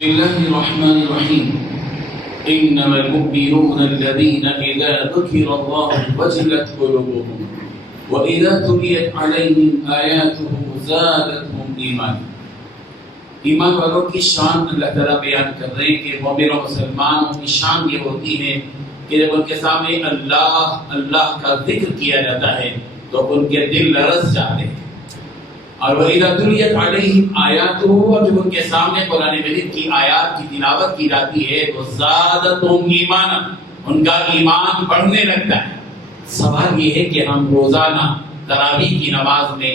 بسم الله الرحمن الرحيم إنما المؤمنون الذين إذا ذكر الله وجلت قلوبهم وإذا تليت عليهم آياته زادتهم إيمانا. ایمان والوں کی شان اللہ تعالیٰ بیان کر رہے ہیں کہ مومن و مسلمانوں کی شان یہ ہوتی ہے کہ جب ان کے سامنے اللہ کا ذکر کیا جاتا ہے تو ان کے دل لرز جاتے ہیں. اور وَإِذَا تُلِيَتْ عَلَيْهِمْ آيَاتُهُ، اور جب ان کے سامنے قرآن مجید کی آیات کی تلاوت کی جاتی ہے تو زادتہم ایمانا، ان کا ایمان بڑھنے لگتا ہے. سوال یہ ہے کہ ہم روزانہ تراویح کی نماز میں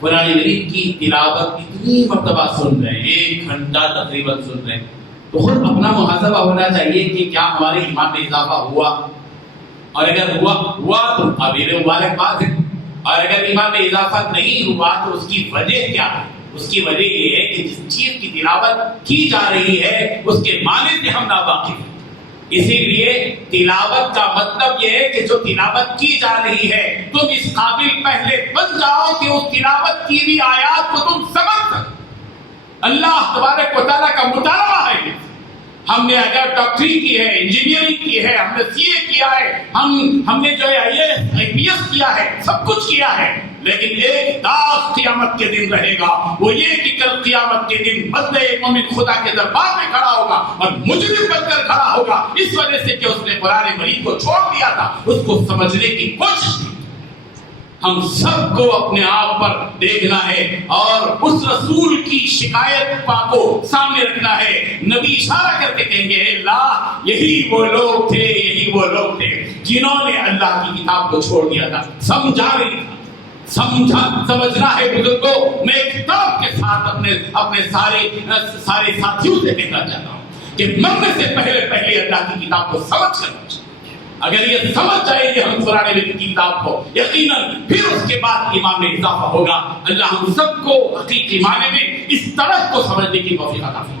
قرآن مجید کی تلاوت اتنی مرتبہ سن رہے ہیں، 1 گھنٹہ تقریباً سن رہے ہیں، تو خود اپنا محاسبہ ہونا چاہیے کہ کیا ہمارے ایمان میں اضافہ ہوا، اور اگر ہوا تو قابل مبارکباد ہے، اور اگر ایمان میں اضافہ نہیں ہوا تو اس کی وجہ کیا ہے؟ اس کی وجہ یہ ہے کہ جس چیز کی تلاوت کی جا رہی ہے اس کے معنی سے ہم ناواقف ہیں. اسی لیے تلاوت کا مطلب یہ ہے کہ جو تلاوت کی جا رہی ہے تم اس قابل پہلے بن جاؤ کہ اس تلاوت کی بھی آیات کو تم سمجھ سکو. اللہ تبارک و تعالیٰ کا مطالبہ ہے. ہم نے اگر ڈاکٹری کی ہے، انجینئرنگ کی ہے، ہم نے CA کیا ہے، ہم نے جو ہے IAS کیا ہے، سب کچھ کیا ہے، لیکن ایک داغ قیامت کے دن رہے گا. وہ یہ کہ کل قیامت کے دن بندے مومن خدا کے دربار میں کھڑا ہوگا اور مجرم بن کر کھڑا ہوگا اس وجہ سے کہ اس نے قرآن مجید کو چھوڑ دیا تھا، اس کو سمجھنے کی کوشش کی. ہم سب کو اپنے آپ پر دیکھنا ہے اور اس رسول کی شکایت کو سامنے رکھنا ہے. نبی اشارہ کر کے کہیں گے اللہ یہی وہ لوگ تھے جنہوں نے اللہ کی کتاب کو چھوڑ دیا تھا، سمجھا نہیں تھا. سمجھنا ہے بزرگوں. میں کتاب کے ساتھ اپنے سارے ساتھیوں سے کہنا چاہتا ہوں کہ مرنے سے پہلے اللہ کی کتاب کو سمجھ کر، اگر یہ سمجھ جائیں گے ہم قرآن مجید کی کتاب کو، یقیناً پھر اس کے بعد ایمان میں اضافہ ہوگا. اللہ ہم سب کو حقیقی معنی میں اس طرح کو سمجھنے کی توفیق عطا فرمائے.